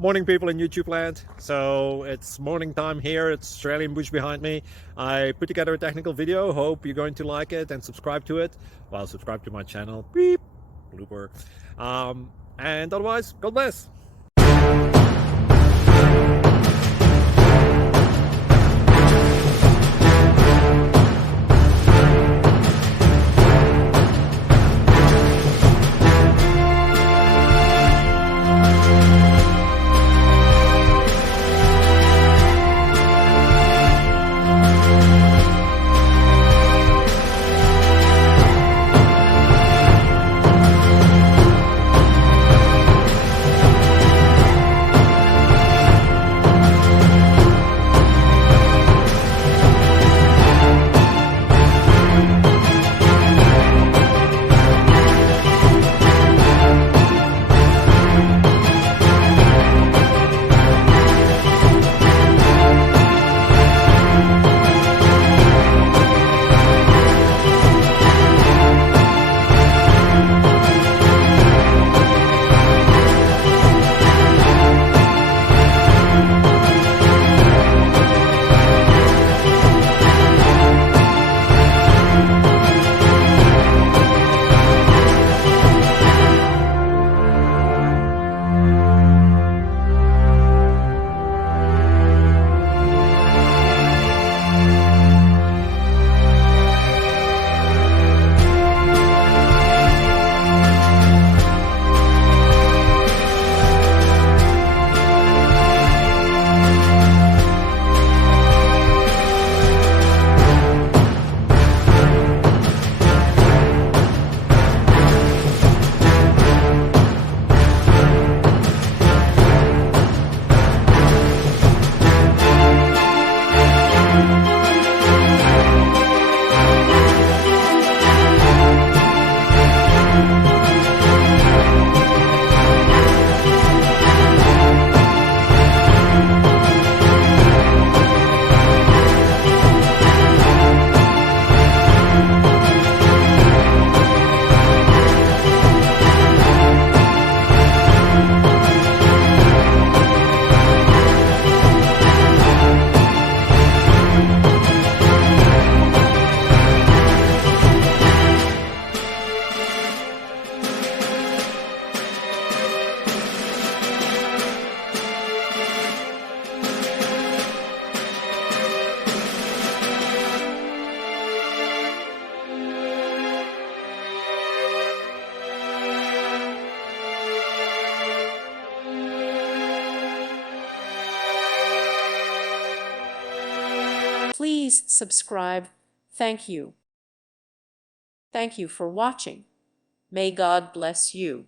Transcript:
Morning, people in YouTube land. So it's morning time here. It's Australian bush behind me. I put together a technical video. Hope you're going to like it and subscribe to it. Well, subscribe to my channel. Beep. Blooper. And otherwise, God bless. Please subscribe. Thank you. Thank you for watching. May God bless you.